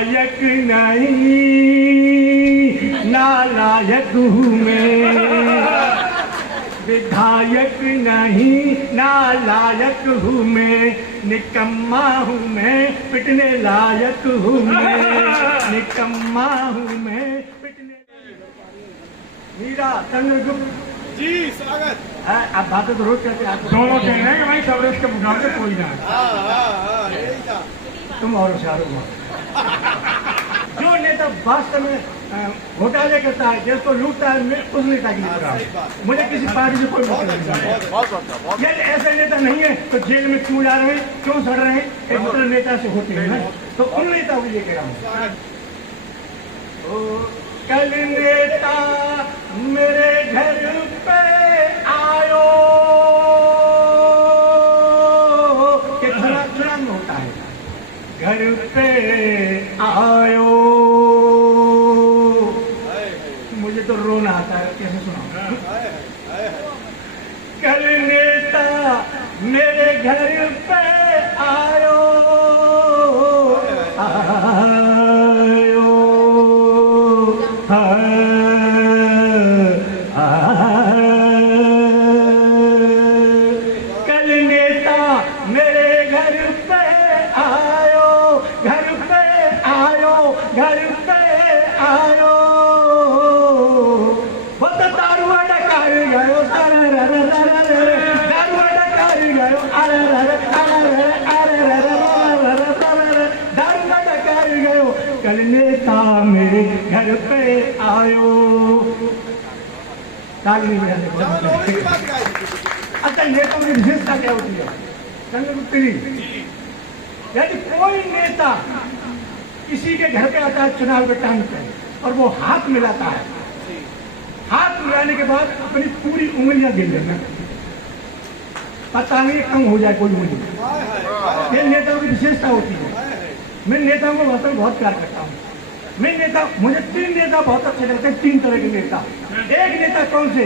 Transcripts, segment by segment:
विधायक नहीं नालायक हूँ मैं, विधायक नहीं नालायक हूँ मैं, निकम्मा हूँ मैं पिटने लायक हूँ मैं, निकम्मा हूँ मैं पिटने। मीरा चंद्रगुप्त जी स्वागत। आप बातें तो रोज कहते हैं, दोनों कह रहे हैं कि भाई कांग्रेस के मुकाबले कोई ना है। यही था। तुम और होशियार हो। जो नेता वास्तव में घोटाले करता है, देश को लूटता है, मैं उस नेता की निंदा हूं। मुझे किसी पार्टी से कोई मतलब नहीं है। यदि ऐसे नेता नहीं है तो जेल में क्यों जा रहे हैं, क्यों सड़ रहे हैं? एक मतलब नेता से होते हैं ना, तो उन नेताओं को ये कह रहा हूँ। कल नेता मेरे घर पे आयो, कि चुनाव में होता है, घर पे आयो। मुझे तो रोना आता है, कैसे सुनाऊं? कल नेता मेरे घर पे आयो, कल नेता मेरे घर पे आयो, घर पे आयो, घर पे आयो। वो तो दारू डकार गयो, दारू डकार गयो, दारू डकार गयो। कल नेता मेरे घर पे आयो। अच्छा, नेताओं की विशेषता क्या होती है? चंद्रगुप्त जी, यदि कोई नेता किसी के घर पे आता है चुनाव के टाइम पे और वो हाथ मिलाता है, हाथ मिलाने के बाद अपनी पूरी उंगलियां गिन लेना, पता नहीं कम हो जाए कोई उंगली। ये नेताओं की विशेषता होती है। मैं नेताओं को वास्तव में बहुत प्यार करता हूँ। मैं नेता, मुझे तीन नेता बहुत अच्छे लगते हैं, तीन तरह के नेता। एक नेता कौन से?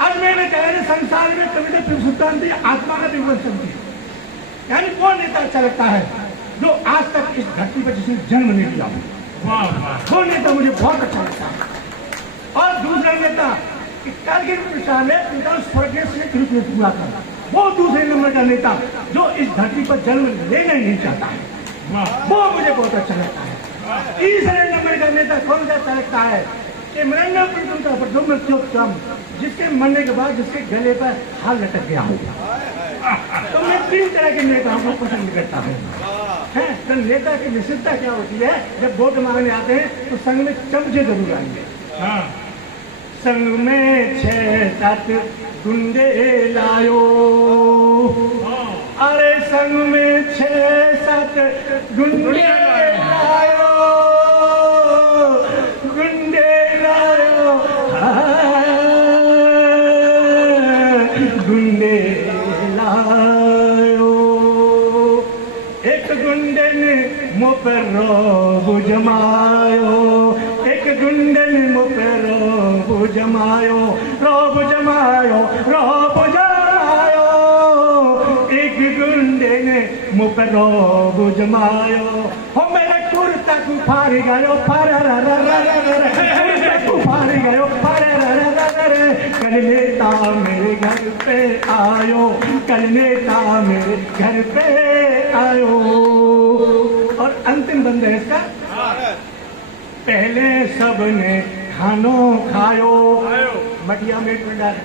आज मैंने कहा संसार में कभी तो सुल्तान थी, आत्मा का विमर्शन थी। यानी वो नेता अच्छा लगता है जो आज तक इस धरती पर जिसने जन्म नहीं लिया हो, वो नेता मुझे बहुत अच्छा लगता है। और दूसरा नेता कारगिल में उनका स्वर्गीय से हुआ था, वो दूसरे नंबर का नेता जो इस धरती पर जन्म लेना ही नहीं चाहता है, वो मुझे बहुत अच्छा लगता है। तीसरे नंबर का नेता कौन सा अच्छा लगता है? कि जिसके मरने के बाद जिसके गले पर हाथ लटक गया होगा। तो मैं तीन तरह के नेताओं को पसंद करता हूँ। तो नेता की विशेषता क्या होती है? जब वोट मांगने आते हैं तो संग में चमचे जरूर आएंगे। संग में 6-7 गुंडे लायो, अरे संग में 6-7 गुंडे लायो, गुंडे लायो, गुंडे लायो। एक गुंडे ने मुँह पर रोब जमायो, एक गुंडे ने मुँह पर रोब जमायो, रोब जमायो, रोब जमायो। एक गुंडे ने मुँह पर रोब जमायो, हो मेरे कुर्ता को फाड़ गयो, फाड़ गयो, कल नेता मेरे घर पे आयो, कल नेता मेरे घर पे आयो। और अंतिम बंद है इसका, पहले सबने खानो खायो, मटिया में डाल,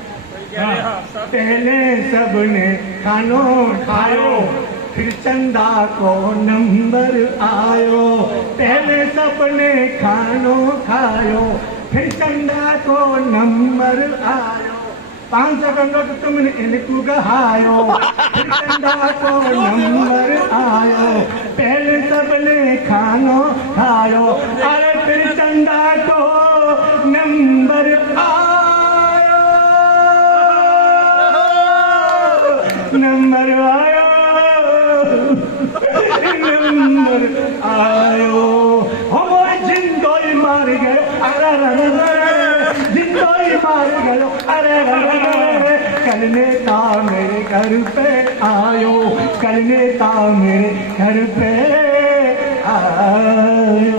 पहले सबने खानो खायो, फिर चंदा को नंबर आयो। पहले सबने खानो खायो, फिर चंदा को नंबर आयो। 500 का नोट तुमने इनको गहायो, फिर चंदा को नंबर आयो। पहले सबने खानो खायो, अरे फिर चंदा को नंबर आयो, नंबर आयो, नंबर आयो। हम जिंदोई मार गए, अरे जिंदोई मार गए, अरे कल नेता मेरे घर पे आयो, कल नेता मेरे घर पे आयो।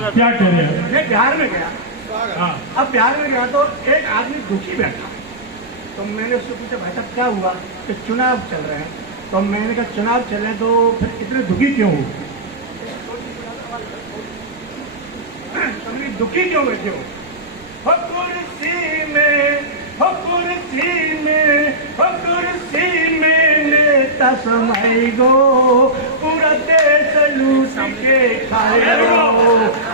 स्वागत। क्या कह रहे हैं? मैं बिहार में गया। हाँ, अब बिहार में गया तो एक आदमी दुखी बैठा, तो मैंने उससे पूछा भाई साहब क्या हुआ? तो चुनाव चल रहे हैं। तो मैंने कहा चुनाव चल रहे हैं तो फिर इतने दुखी क्यों हो? तुम दुखी क्यों बैठे हो? हो कुर्सी में, हो कुर्सी में, हो कुर्सी में नेता समाई गो, पूरा देश लूट के खाएगो।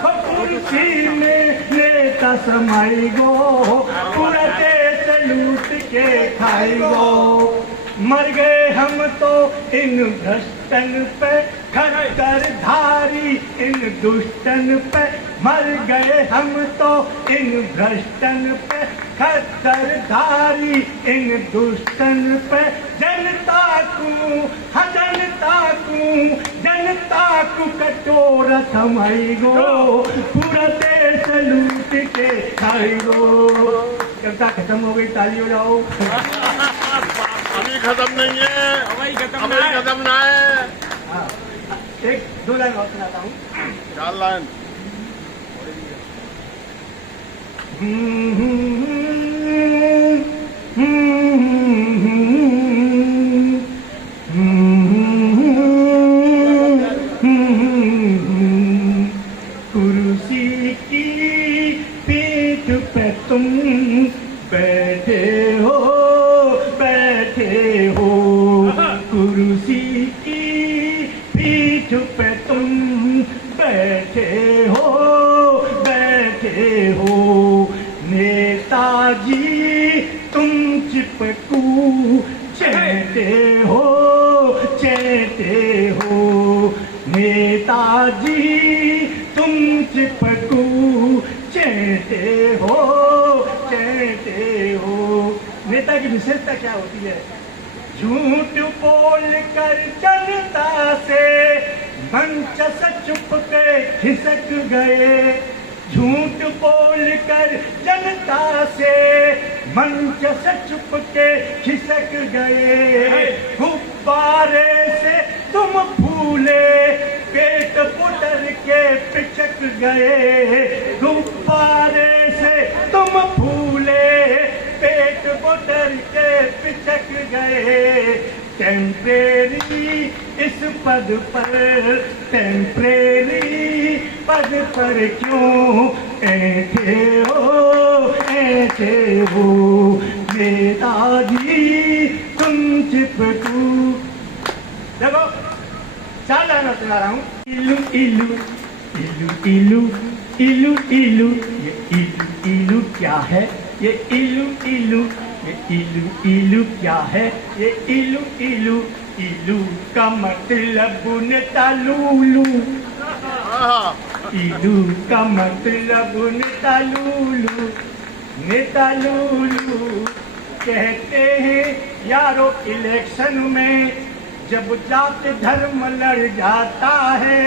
हो कुर्सी में नेता समाई गो, पूरा देश लूट के खाएगो। मर गए हम तो इन भ्रष्टन पे, खच्चर धारी इन दुष्टन पे। मर गए हम तो इन भ्रष्टन पे, खच्चर धारी इन दुष्टन पे। जनता को, हाँ जनता को कटोरा थमाई गो, पूरा देश लूट के खाई गो। कविता खत्म हो गई, ताली हो जाओ। अभी खत्म नहीं है, अभी खत्म ना है। हाँ, एक दो लाइन और सुनाता हूँ। 4 लाइन। कुर्सी की पीठ पे तुम बैठे हो, बैठे हो। कुर्सी की पीठ पे तुम बैठे हो, बैठे हो। नेताजी तुम चिपकू चहते हो, चहते हो। नेताजी तुम चिपकू चहते हो, चहते हो। नेता की विशेषता क्या होती है? झूठ बोल कर जनता से मंच से चुप के खिसक गए। झूठ बोल कर जनता से मंच से चुप के खिसक गए। गुब्बारे से तुम फूले, पेट पुटर के पिचक गए। गुब्बारे से तुम फूले, पेट पुटर के पिचक गए। टेम्परेरी इस पद पर, टेम्परेरी पद पर क्यों ऐसे हो, ऐसे हो। नेताजी तुम चिपकू। देखो 4 लाइन सुना रहा हूँ। इलू इलू इलू इलू इलू इलू, ये इलू इलू क्या है? ये इलू इलू, ये इलू इलू क्या है? ये इलू इलू, इलू का मतलब नेता लूलू। इलू का मतलब नेता लूलू। नेता लूलू कहते हैं यारो इलेक्शन में जब जाति धर्म लड़ जाता है।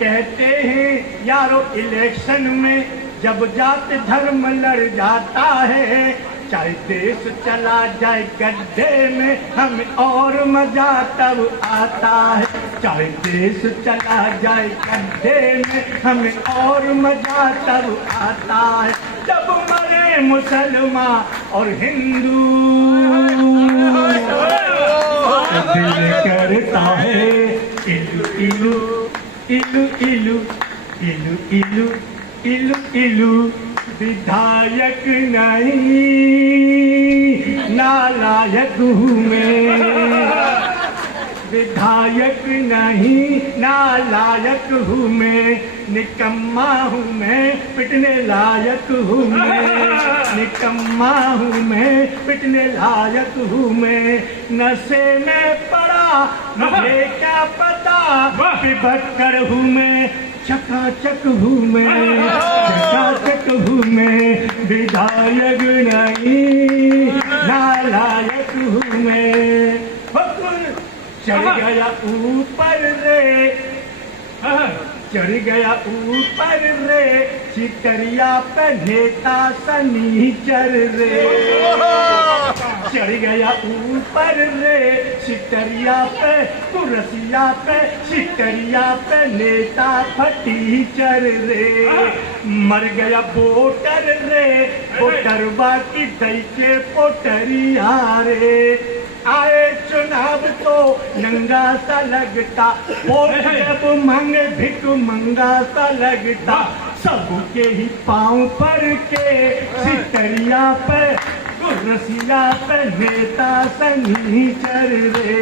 कहते हैं यारो इलेक्शन में जब जाति धर्म लड़ जाता है। चाहे देश चला जाए गड्ढे में हमें और मजा तब आता है। चाहे देश चला जाए गड्ढे में हमें और मजा तब आता है। जब मरे मुसलमान और हिंदू दिल करता है इलू इलू इलू इलू इलू इलू इलू इलू। विधायक नहीं नालायक हूँ मैं, विधायक नहीं नालायक हूँ मैं। निकम्मा हूँ मैं, पिटने लायक हूँ मैं। निकम्मा हूँ मैं, पिटने लायक हूँ मैं। नशे में पड़ा मुझे क्या पता, विभक्कर हूँ मैं, चकाचक हूँ मैं, चकाचक हूँ मैं। विधायक नहीं नालायक हूँ मैं। चढ़ गया ऊपर रे, चढ़ गया ऊपर रे, चितरिया पे नेता सनीचर रे। चढ़ गया ऊपर रे सिटरिया पे कुरसिया पे सिटरिया पे नेता फटीचर रे मर गया वोटर रे वोटरवा की दई के पोटरिया रे आए चुनाव तो नंगा सा लगता वोट जब मांगे भिक मंगा सा लगता सबके ही पाँव पर के सिटरिया पे कुर्सिया पे नेता सनीचर रे